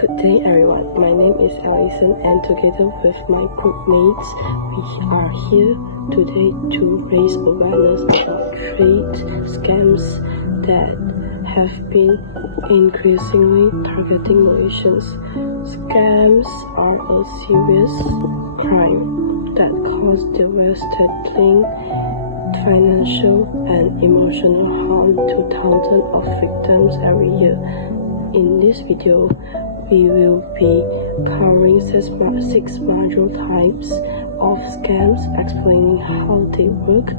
Good day everyone, my name is Alison and together with my group mates, we are here today to raise awareness about trade scams that have been increasingly targeting Malaysians. Scams are a serious crime that cause devastating financial and emotional harm to thousands of victims every year. In this video, we will be covering six major types of scams, explaining how they work,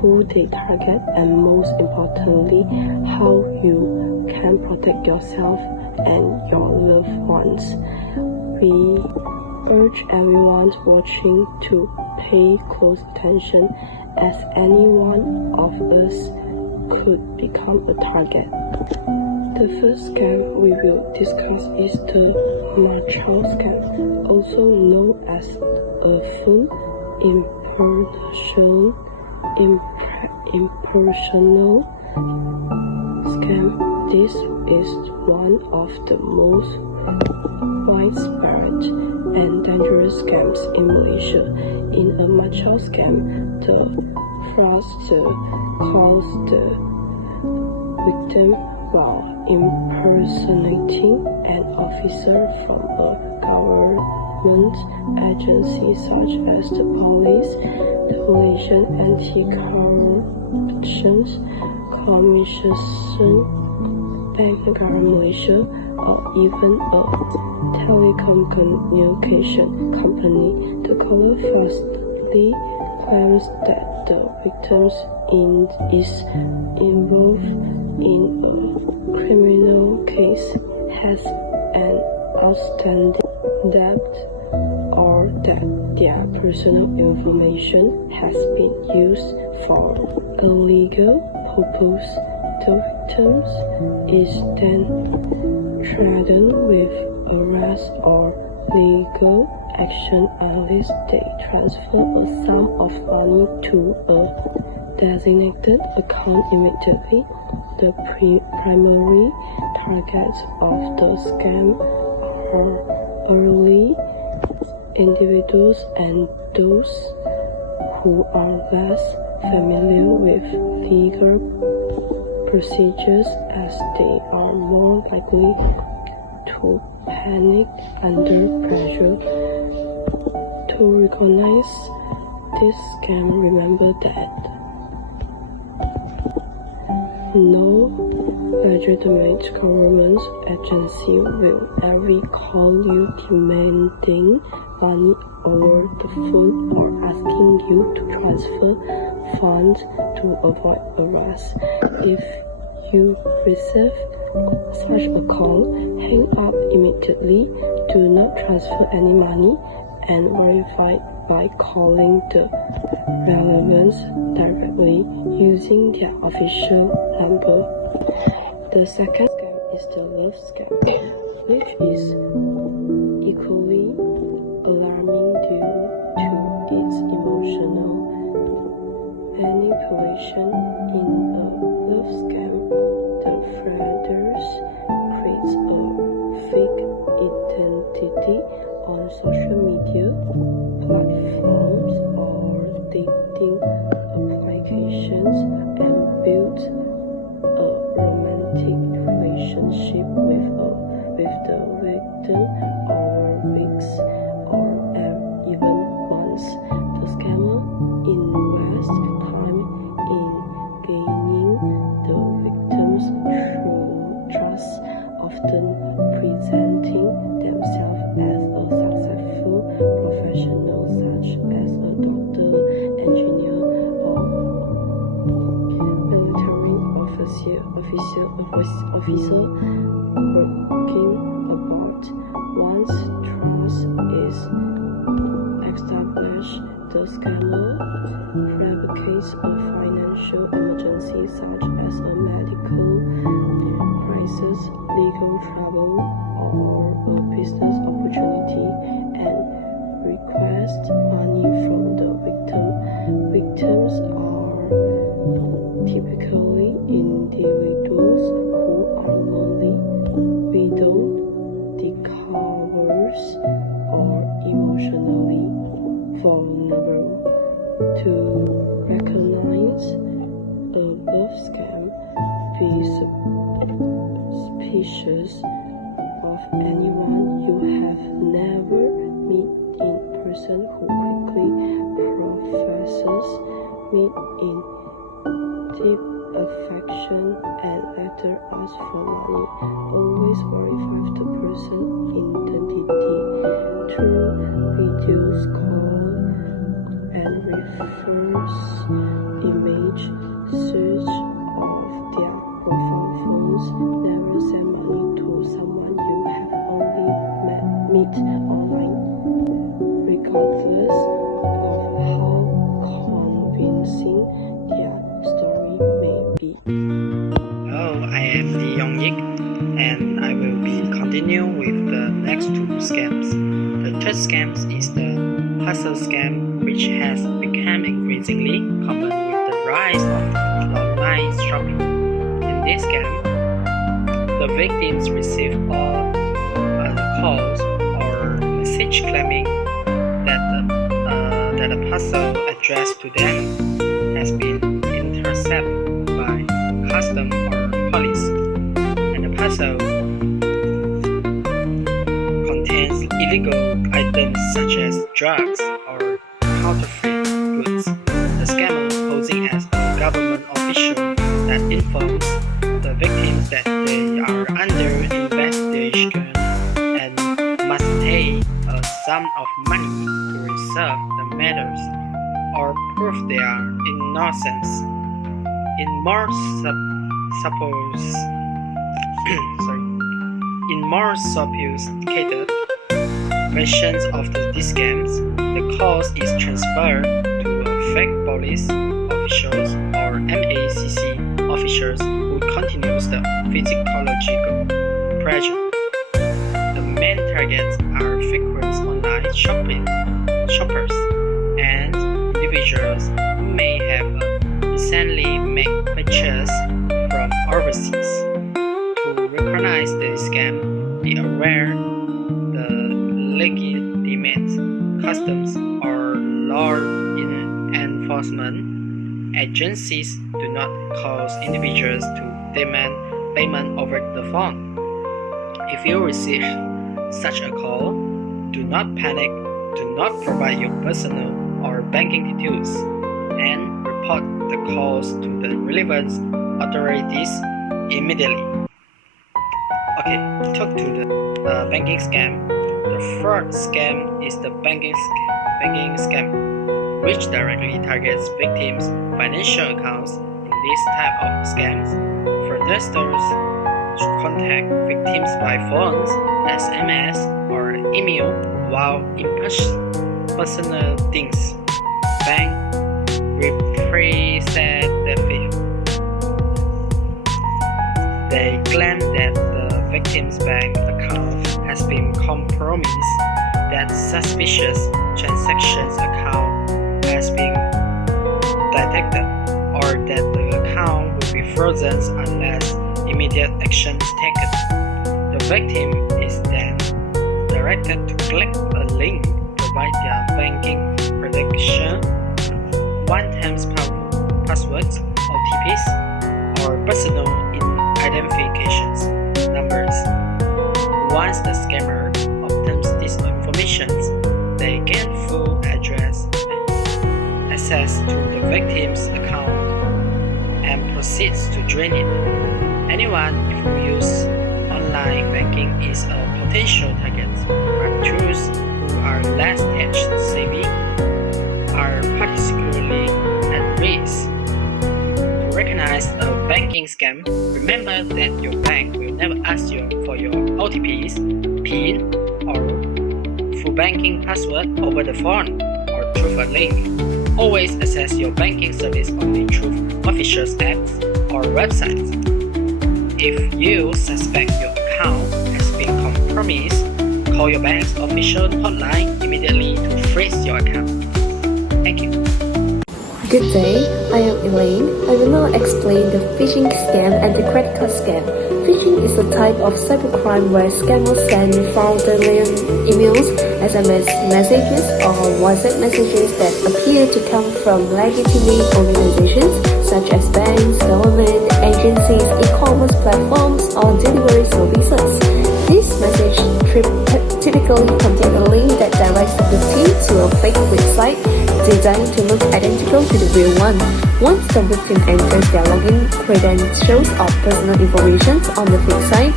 who they target, and most importantly, how you can protect yourself and your loved ones. We urge everyone watching to pay close attention, as any one of us could become a target. The first scam we will discuss is the Marchow scam, also known as a phone impersonal scam. This is one of the most widespread and dangerous scams in Malaysia. In a Marchow scam, the fraudster calls the victim while impersonating an officer from a government agency such as the police, the Malaysian Anti-Corruption Commission, Bank Negara Malaysia, or even a telecommunication company. The caller falsely claims that the victim is involved in a criminal case, has an outstanding debt, or that their personal information has been used for illegal purpose. The victim is then threatened with arrest or legal action unless they transfer a sum of money to a designated account immediately. The primary targets of the scam are elderly individuals and those who are less familiar with legal procedures, as they are more likely to panic under pressure. To recognize this scam, remember that no legitimate government agency will ever call you demanding money over the phone or asking you to transfer funds to avoid arrest. If you receive such a call, hang up immediately. Do not transfer any money and verify by calling the relevant directly using their official number. The second scam is the love scam, which is equally alarming due to its emotional manipulation. In a love scam, the fraudsters creates a fake identity on social media platforms or dating applications and build a romantic relationship with the victim over weeks or even months. The scammer invests time in gaining the victim's true trust, often presenting themselves as a successful professional such as a doctor, engineer, or military officer working abroad. Once trust is established, the scammer fabricates a financial emergency such as a medical crisis, legal trouble, or a business opportunity and request money from the victim. Victims are typically individuals who are lonely, widowed, of anyone you have never met in person who quickly professes meet in deep affection and later ask for money. Always verify the person's identity through videos call and reverse image search of their profile phones. Never send money to someone you have only met online, regardless of how convincing their story may be. Hello, I am Lee Yongyik, and I will be continuing with the next two scams. The third scam is the puzzle scam, which has become increasingly common with the rise of online shopping. In this scam, the victims receive calls or message claiming that a parcel addressed to them has been intercepted by customs or police, and the parcel contains illegal items such as drugs or counterfeit goods. The scammer posing as a government official that informs the victims that they are under investigation and must pay a sum of money to resolve the matters or prove their innocence. In more sophisticated versions of these scams, the cost is transferred to fake police officials or MACC officers who continues the physiological pressure. The main targets are frequent online shoppers and individuals who may have recently made purchases from overseas. To recognize the scam, be aware the legitimate customs or law enforcement agencies do not cause individuals to demand payment over the phone. If you receive such a call, do not panic, do not provide your personal or banking details, and report the calls to the relevant authorities immediately. Okay, talk to the banking scam. The third scam is the banking scam, which directly targets victims' financial accounts. In this type of scams, fraudsters contact victims by phones, SMS, or email while impersonating bank representatives. They claim that the victim's bank account has been compromised, that suspicious transactions account has been detected, or that the account will be frozen unless immediate action is taken. The victim is then directed to click a link, provide their banking prediction, one-time passwords, OTPs, or personal identifications numbers. Once the scammer obtains these information, they gain full access to the victim's account and proceeds to drain it. Anyone who uses online banking is a potential target, but those who are less tech-savvy are particularly at risk. To recognize a banking scam, remember that your bank will never ask you for your OTPs, PIN, or full banking password over the phone or through a link. Always access your banking service only through official apps or websites. If you suspect your account has been compromised, call your bank's official hotline immediately to freeze your account. Thank you. Good day, I am Elaine. I will now explain the phishing scam and the credit card scam. Phishing is a type of cybercrime where scammers send fraudulent emails, SMS messages, or WhatsApp messages that appear to come from legitimate organizations such as banks, government agencies, e-commerce platforms, or delivery services. These messages typically contain a link that directs the victim to a fake website designed to look identical to the real one. Once the victim enters their login credentials or personal information on the fake site,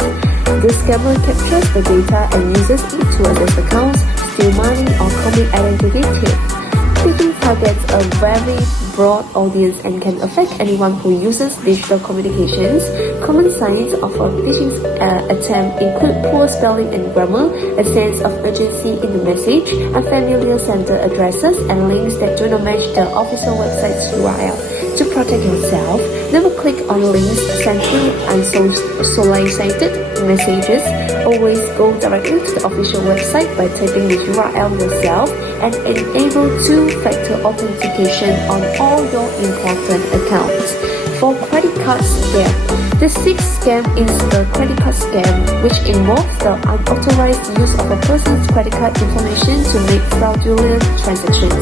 the scammer captures the data and uses it to access accounts, steal money, or commit identity theft. Phishing targets a very broad audience and can affect anyone who uses digital communications. Common signs of a phishing attempt include poor spelling and grammar, a sense of urgency in the message, unfamiliar sender addresses, and links that do not match the official website's URL. To protect yourself, never click on links sent through unsolicited messages. Always go directly to the official website by typing the URL yourself and enable two-factor authentication on all your important accounts. For credit card scam, the sixth scam is the credit card scam, which involves the unauthorized use of a person's credit card information to make fraudulent transactions.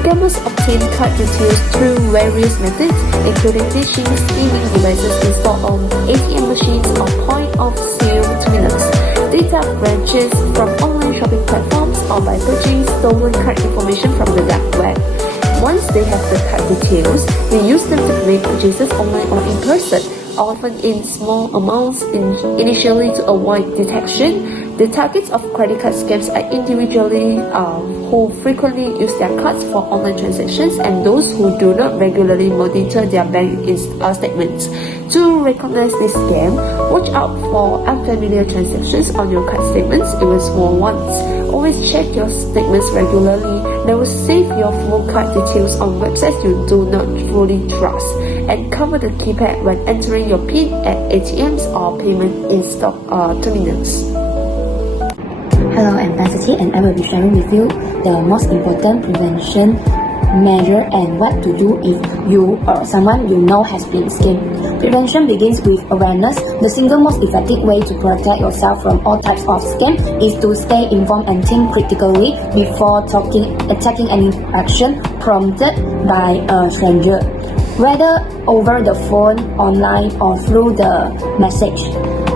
Scammers obtain card details through various methods, including phishing, skimming devices installed on ATM machines or point-of-sale terminals, data branches from online shopping platforms, or by purchasing stolen card information from the dark web. Once they have the card details, they use them to make purchases online or in person, often in small amounts initially to avoid detection. The targets of credit card scams are individuals who frequently use their cards for online transactions and those who do not regularly monitor their bank statements. To recognize this scam, watch out for unfamiliar transactions on your card statements, even small ones. Always check your statements regularly. Never save your full card details on websites you do not fully trust. And cover the keypad when entering your PIN at ATMs or payment in-store terminals. Hello, I'm Felicity and I will be sharing with you the most important prevention measure and what to do if you or someone you know has been scammed. Prevention begins with awareness. The single most effective way to protect yourself from all types of scam is to stay informed and think critically before taking any action prompted by a stranger, whether over the phone, online, or through the message.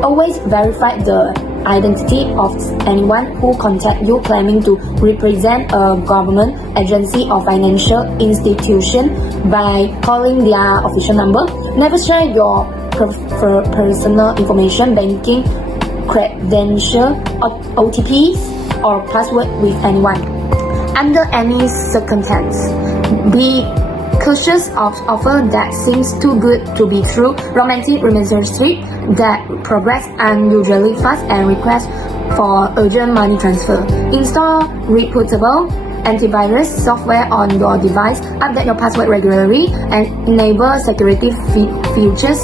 Always verify the identity of anyone who contacts you claiming to represent a government agency or financial institution by calling their official number. Never share your personal information, banking credential, OTPs, or password with anyone. Under any circumstance, be cautious of offers that seems too good to be true, romantic relationship that progress unusually fast, and requests for urgent money transfer. Install reputable antivirus software on your device, update your password regularly, and enable security features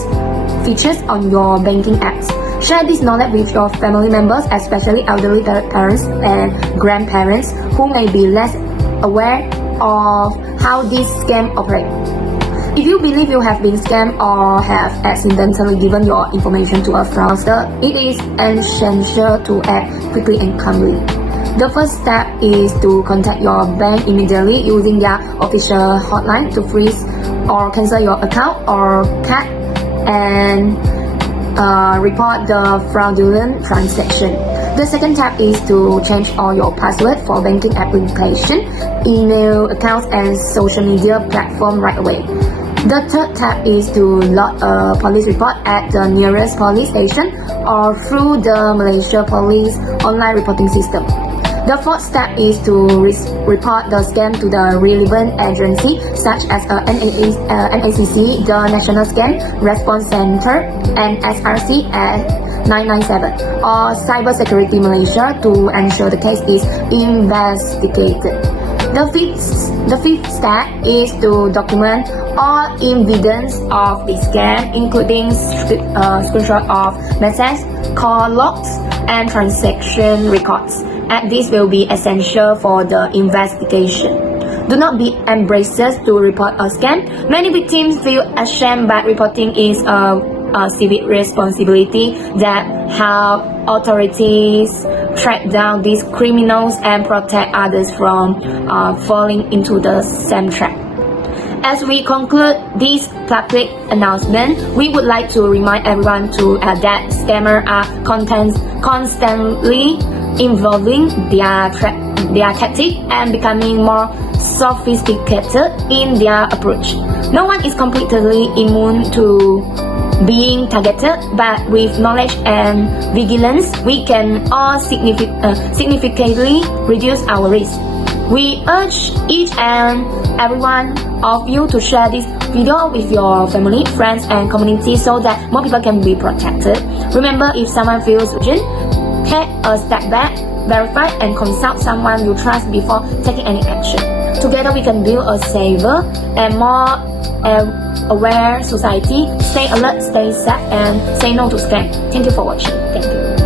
on your banking apps. Share this knowledge with your family members, especially elderly parents and grandparents who may be less aware of how this scam operates. If you believe you have been scammed or have accidentally given your information to a fraudster, it is essential to act quickly and calmly. The first step is to contact your bank immediately using their official hotline to freeze or cancel your account or card and report the fraudulent transaction. The second step is to change all your password for banking application, email accounts, and social media platform right away. The third step is to lodge a police report at the nearest police station or through the Malaysia Police online reporting system. The fourth step is to report the scam to the relevant agency such as NACC, the National Scam Response Center, and SRC at 997 or Cybersecurity Malaysia to ensure the case is investigated. The fifth step is to document all evidence of the scam, including screenshot of message, call logs, and transaction records, and this will be essential for the investigation. Do not be embarrassed to report a scam. Many victims feel ashamed, but reporting is a civic responsibility that help authorities track down these criminals and protect others from falling into the same trap. As we conclude this public announcement, we would like to remind everyone that scammers are constantly involving their tactic and becoming more sophisticated in their approach. No one is completely immune to being targeted, but with knowledge and vigilance, we can all significantly reduce our risk. We urge each and every one of you to share this video with your family, friends, and community so that more people can be protected. Remember, if someone feels urgent, take a step back, verify, and consult someone you trust before taking any action. Together, we can build a safer and more aware society. Stay alert, stay safe, and say no to scam. Thank you for watching. Thank you.